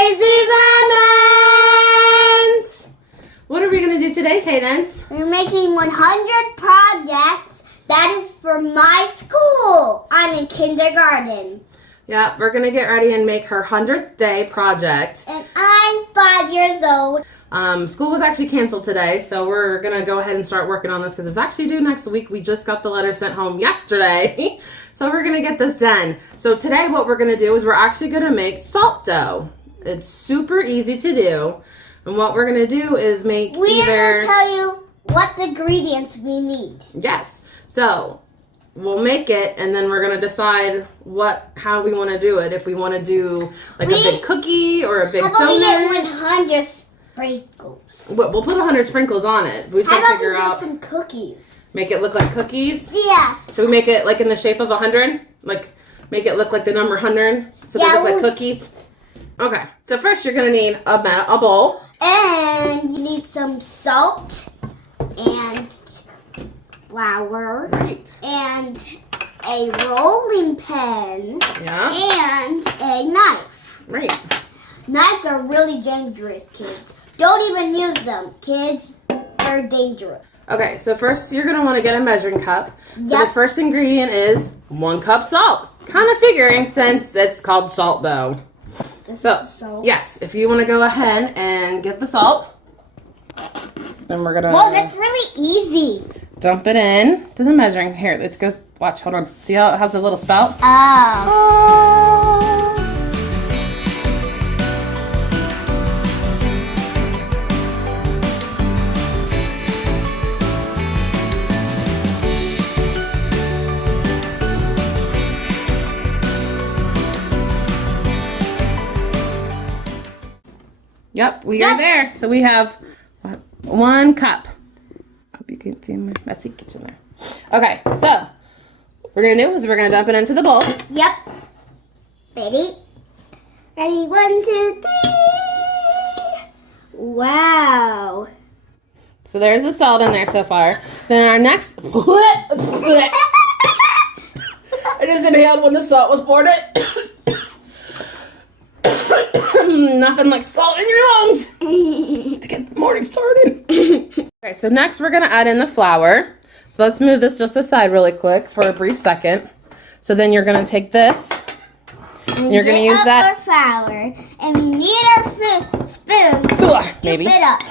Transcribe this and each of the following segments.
Crazy Lemons! What are we going to do today, Kaydence? We're making 100 projects. That is for my school. I'm in kindergarten. Yeah, we're going to get ready and make her 100th day project. And I'm 5 years old. School was actually canceled today, so we're going to go ahead and start working on this because it's actually due next week. We just got the letter sent home yesterday, so we're going to get this done. So today what we're going to do is we're actually going to make salt dough. It's super easy to do, and what we're going to do is make We're going to tell you what ingredients we need. Yes, so we'll make it, and then we're going to decide how we want to do it. If we want to do like a big cookie or a big donut. How about we get 100 sprinkles? We'll put 100 sprinkles on it. We just got to figure out. Some cookies? Make it look like cookies? Yeah. Should we make it like in the shape of 100? Like make it look like the number 100 so they look like cookies? Okay, so first you're going to need a bowl. And you need some salt and flour. Right. And a rolling pin. Yeah. And a knife. Right. Knives are really dangerous, kids. Don't even use them, kids. They're dangerous. Okay, so first you're going to want to get a measuring cup. So Yep. the first ingredient is 1 cup salt. Kind of figuring since it's called salt dough. So, yes, if you want to go ahead and get the salt, then we're going to... Whoa, that's really easy. Dump it in to the measuring. Here, let's go. Watch, hold on. See how it has a little spout? Oh. Yep, we are there. So we have 1 cup. Hope you can see my messy kitchen there. Okay, so what we're going to do is we're going to dump it into the bowl. Yep. Ready? Ready? 1, 2, 3. Wow. So there's the salt in there so far. Then our next... I just inhaled when the salt was poured in. Nothing like salt in your lungs to get the morning started. Okay, so next we're going to add in the flour. So let's move this just aside really quick for a brief second. So then you're going to take this. And you're going to use that. Our flour, and we need our spoon to maybe. scoop it up.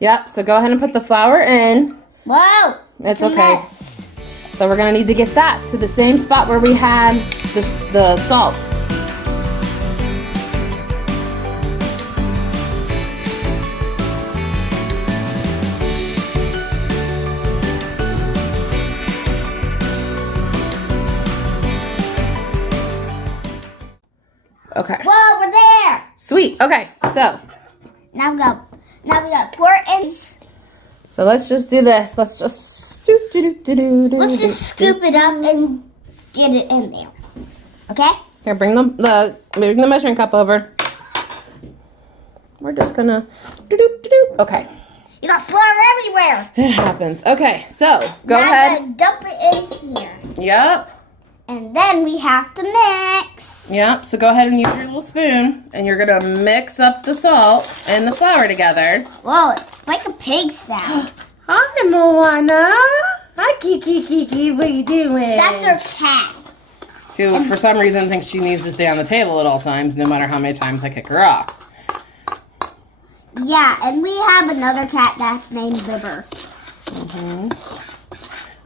Yep, so go ahead and put the flour in. Whoa. It's okay. So we're going to need to get that to the same spot where we had the salt. Okay. Whoa, we're there. Sweet. Okay, so. Now we gotta pour it in. So let's just do this. Let's just Let's just scoop it up and get it in there. Okay? Here, bring the measuring cup over. We're just gonna Okay. You got flour everywhere. It happens. Okay, so go ahead. Now dump it in here. Yep. And then we have to mix. Yep, so go ahead and use your little spoon, and you're going to mix up the salt and the flour together. Whoa, it's like a pig sound. Hi, Moana. Hi, Kiki. What are you doing? That's our cat. Who, for some reason, thinks she needs to stay on the table at all times, no matter how many times I kick her off. Yeah, and we have another cat that's named Bibber.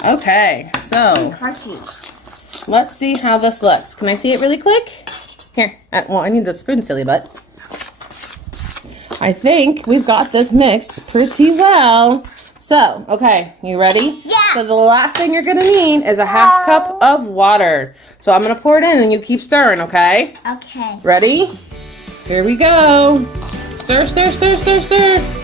Okay, so... let's see how this looks. Can I see it really quick? Here. Well, I need the spoon, silly butt. I think we've got this mixed pretty well. So, okay, you ready? Yeah. So the last thing you're going to need is a half cup of water. So I'm going to pour it in and you keep stirring, okay? Okay. Ready? Here we go. Stir, stir, stir, stir, stir.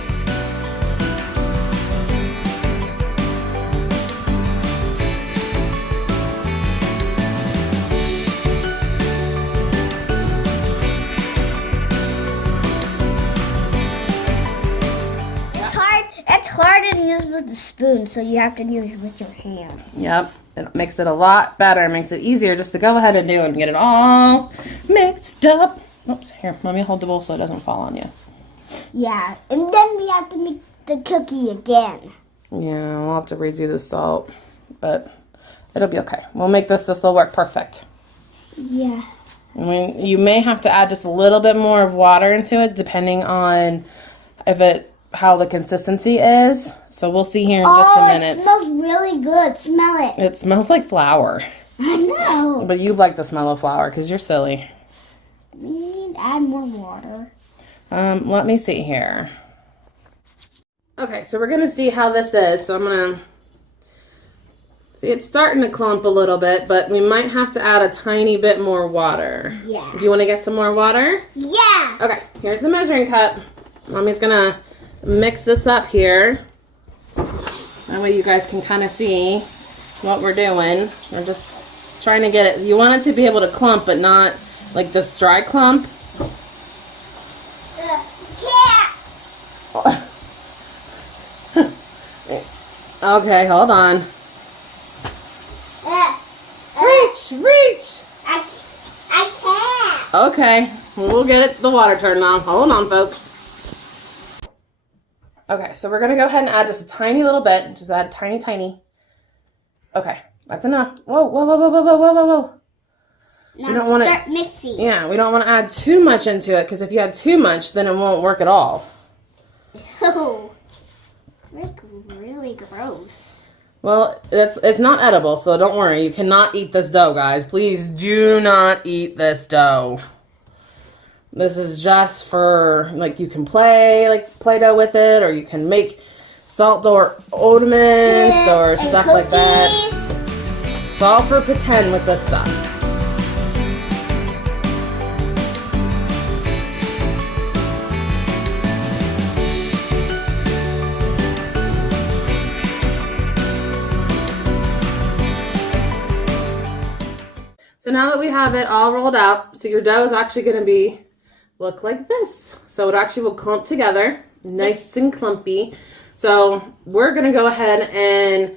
It's hard to use with the spoon, so you have to use it with your hand. Yep. It makes it a lot better. It makes it easier just to go ahead and do it and get it all mixed up. Oops, here, let me hold the bowl so it doesn't fall on you. Yeah, and then we have to make the cookie again. Yeah, we'll have to redo the salt, but it'll be okay. We'll make this will work perfect. Yeah. I mean, you may have to add just a little bit more of water into it, depending on how the consistency is. So we'll see here in just a minute. It smells really good. Smell it. It smells like flour. I know. But you like the smell of flour because you're silly. We need to add more water. Let me see here. Okay, so we're gonna see how this is. So I'm gonna see it's starting to clump a little bit, but we might have to add a tiny bit more water. Yeah. Do you want to get some more water? Yeah. Okay, here's the measuring cup. Mommy's gonna mix this up here. That way you guys can kind of see what we're doing. We're just trying to get it. You want it to be able to clump, but not like this dry clump. Okay, hold on. Reach! I can't. Okay, we'll get the water turned on. Hold on, folks. Okay, so we're gonna go ahead and add just a tiny little bit. Just add tiny. Okay, that's enough. Whoa. Now We don't want start mixing. Yeah, we don't want to add too much into it because if you add too much, then it won't work at all. Oh, like really gross. Well, it's not edible, so don't worry. You cannot eat this dough, guys. Please do not eat this dough. This is just for, like, you can play, like, Play-Doh with it, or you can make salt or ornaments or stuff like that. It's all for pretend with this stuff. So now that we have it all rolled out, so your dough is actually going to look like this. So it actually will clump together, nice and clumpy. So we're going to go ahead and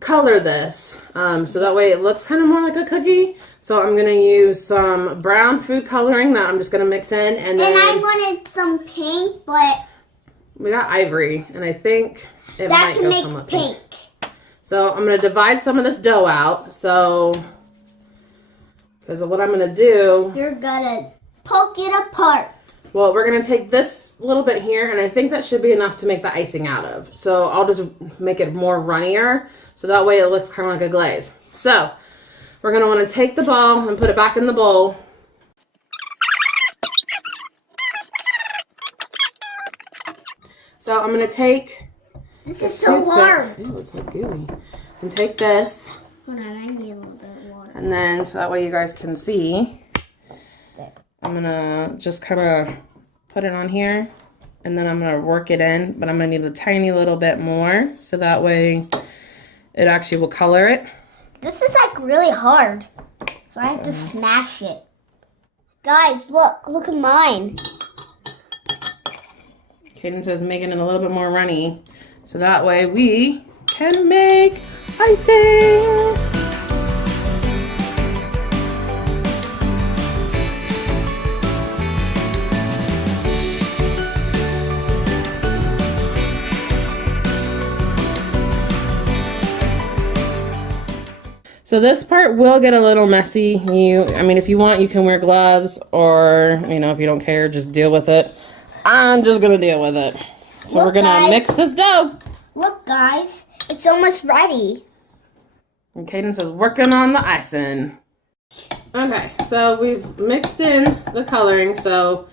color this. So that way it looks kind of more like a cookie. So I'm going to use some brown food coloring that I'm just going to mix in. And then I wanted some pink, but we got ivory. And I think it might go somewhat pink. So I'm going to divide some of this dough out. So... because what I'm going to do... You're going to poke it apart. Well, we're going to take this little bit here, and I think that should be enough to make the icing out of. So I'll just make it more runnier, so that way it looks kind of like a glaze. So we're going to want to take the ball and put it back in the bowl. So I'm going to take... This is so hard. Ooh, it's like gooey. And take this. Hold on, I need a little bit of water. And then, so that way you guys can see, I'm going to just kind of put it on here. And then I'm going to work it in. But I'm going to need a tiny little bit more. So that way it actually will color it. This is like really hard. So I have to smash it. Guys, look at mine. Kaydence is making it a little bit more runny. So that way we can make icing. So this part will get a little messy. I mean, if you want, you can wear gloves, or, you know, if you don't care, just deal with it. I'm just gonna deal with it. So we're gonna mix this dough. Look, guys, it's almost ready. And Kaydence is working on the icing. Okay, so we've mixed in the coloring, so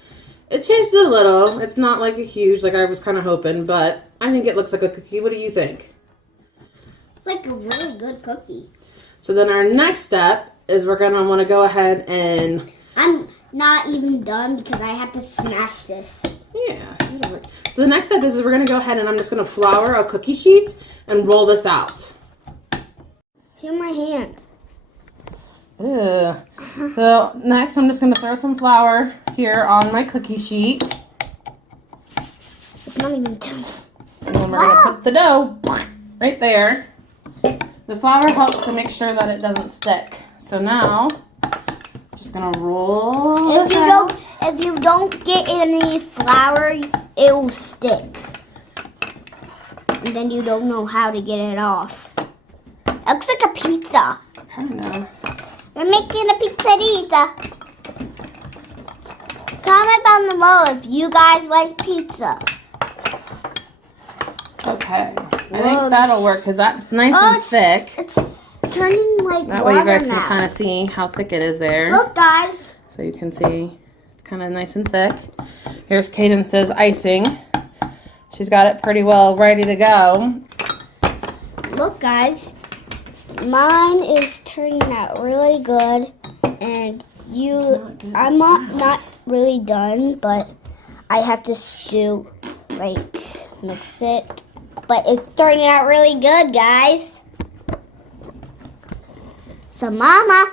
it changed a little. It's not like a huge, like I was kind of hoping, but I think it looks like a cookie. What do you think? It's like a really good cookie. So then our next step is we're gonna want to go ahead and... I'm not even done because I have to smash this. Yeah. So the next step is we're going to go ahead and I'm just going to flour a cookie sheet and roll this out. Feel my hands. Ugh. So next I'm just going to throw some flour here on my cookie sheet. It's not even done. And then we're going to put the dough right there. The flour helps to make sure that it doesn't stick. So now... just gonna roll If if you don't get any flour, it will stick. And then you don't know how to get it off. It looks like a pizza. Kind of. We're making a pizzerita. Comment down below if you guys like pizza. Okay. I think that'll work because that's nice and thick. It's turning like that way you guys now. can kind of see how thick it is there. Look, guys. So you can see it's kind of nice and thick. Here's Kaydence's icing. She's got it pretty well ready to go. Look, guys. Mine is turning out really good, and I'm not really done, but I have to still mix it. But it's turning out really good, guys. So, Mama.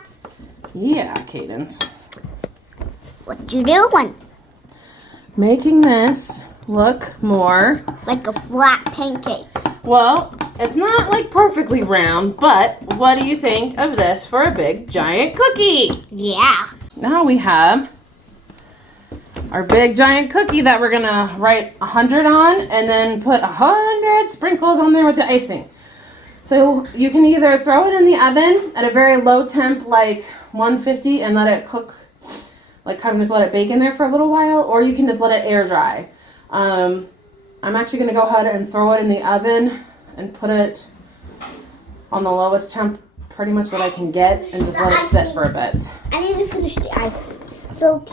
Yeah, Kaydence. What you doing? Making this look more like a flat pancake. Well, it's not like perfectly round, but what do you think of this for a big giant cookie? Yeah. Now we have our big giant cookie that we're gonna write 100 on and then put 100 sprinkles on there with the icing. So you can either throw it in the oven at a very low temp, like 150, and let it cook, like kind of just let it bake in there for a little while, or you can just let it air dry. I'm actually going to go ahead and throw it in the oven and put it on the lowest temp pretty much that I can get and just let it sit for a bit. I need to finish the icing. So,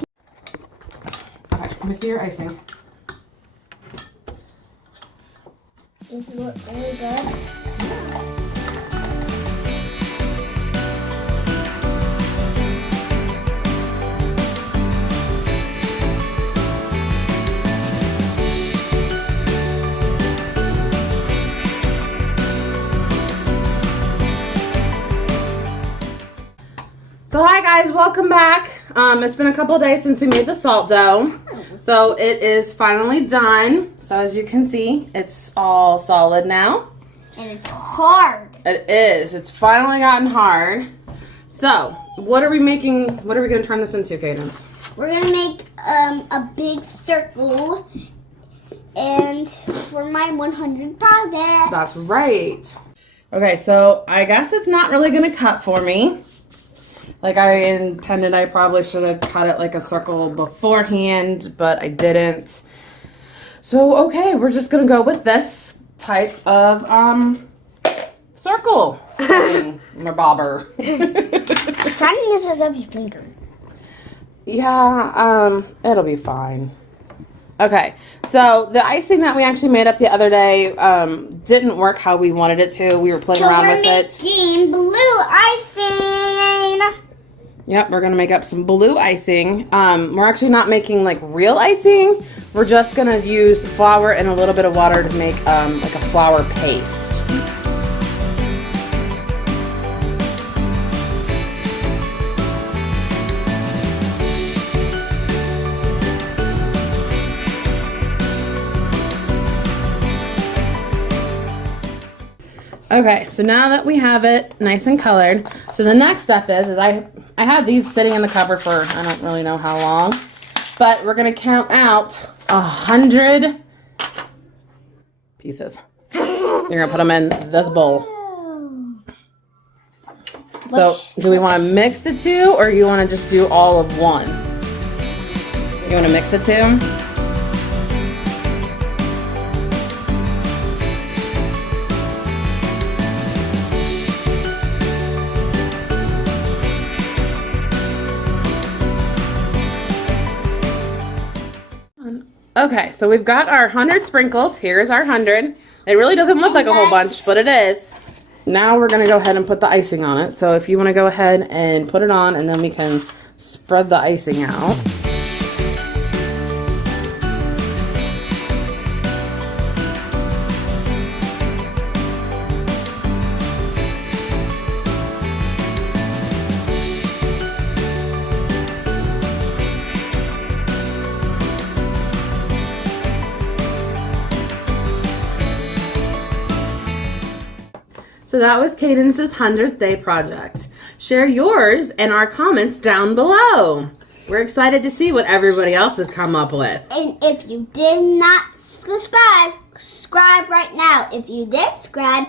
okay, let me see your icing. Does it look very good? So hi guys, welcome back. It's been a couple days since we made the salt dough. So it is finally done. So as you can see, it's all solid now. And it's hard. It is. It's finally gotten hard. So what are we making? What are we going to turn this into, Kaydence? We're going to make a big circle and for my 100 project. That's right. Okay, so I guess it's not really going to cut for me. Like I intended, I probably should have cut it like a circle beforehand, but I didn't. So, okay, we're just gonna go with this type of circle thing, or bobber. Try to use it up your finger. Yeah, it'll be fine. Okay, so the icing that we actually made up the other day didn't work how we wanted it to. We were playing around with it. So we're making blue icing. Yep, we're gonna make up some blue icing. We're actually not making like real icing. We're just gonna use flour and a little bit of water to make like a flour paste. Okay, so now that we have it nice and colored, so the next step is I had these sitting in the cupboard for I don't really know how long, but we're gonna count out 100 pieces. You're gonna put them in this bowl. So do we want to mix the two, or you want to just do all of one? You want to mix the two? Okay, so we've got our 100 sprinkles. Here's our 100. It really doesn't look like a whole bunch, but it is. Now we're gonna go ahead and put the icing on it. So if you wanna go ahead and put it on, and then we can spread the icing out. So that was Kaydence's 100th day project. Share yours in our comments down below. We're excited to see what everybody else has come up with. And if you did not subscribe right now. If you did subscribe,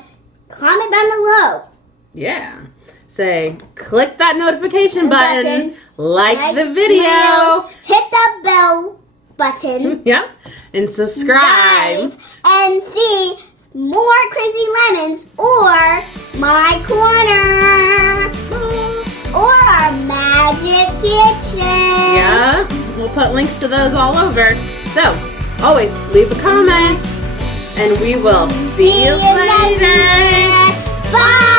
comment down below. Yeah. Say, click that notification button, like the video, hit the bell button. Yep. And subscribe. And see more Crazy Lemons or My Corner or our Magic Kitchen. Yeah. We'll put links to those all over. So, always leave a comment. And we will see you later. Bye.